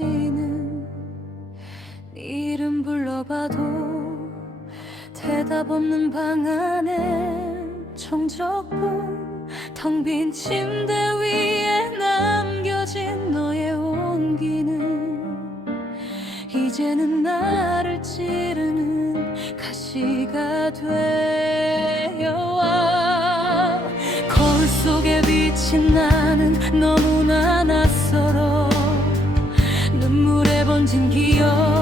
다시는 네 이름 불러봐도 대답 없는 방 안엔 정적뿐 텅 빈 침대 위에 남겨진 너의 온기는 이제는 나를 찌르는 가시가 되어와 거울 속에 비친 나는 너무나 낯설어 눈물에 번진 기억.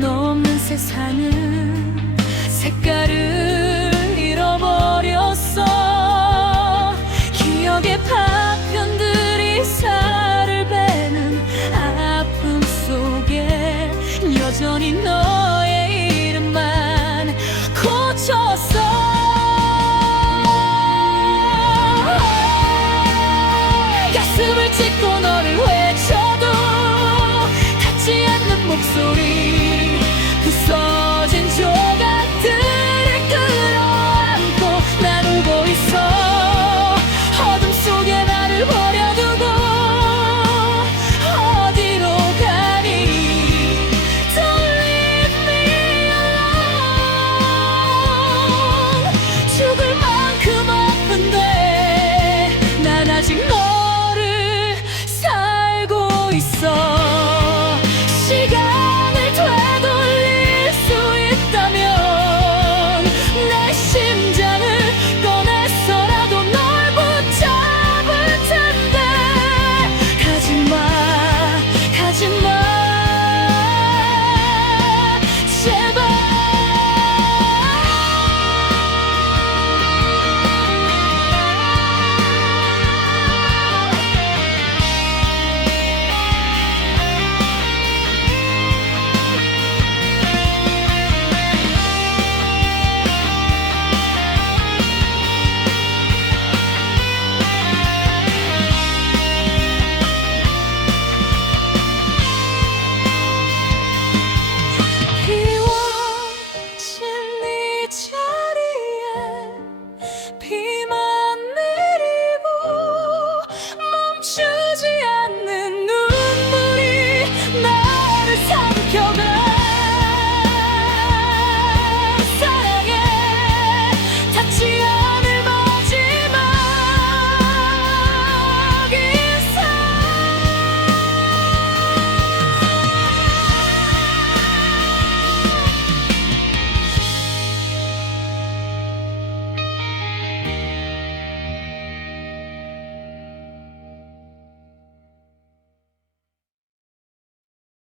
너 없는 세상은 색깔은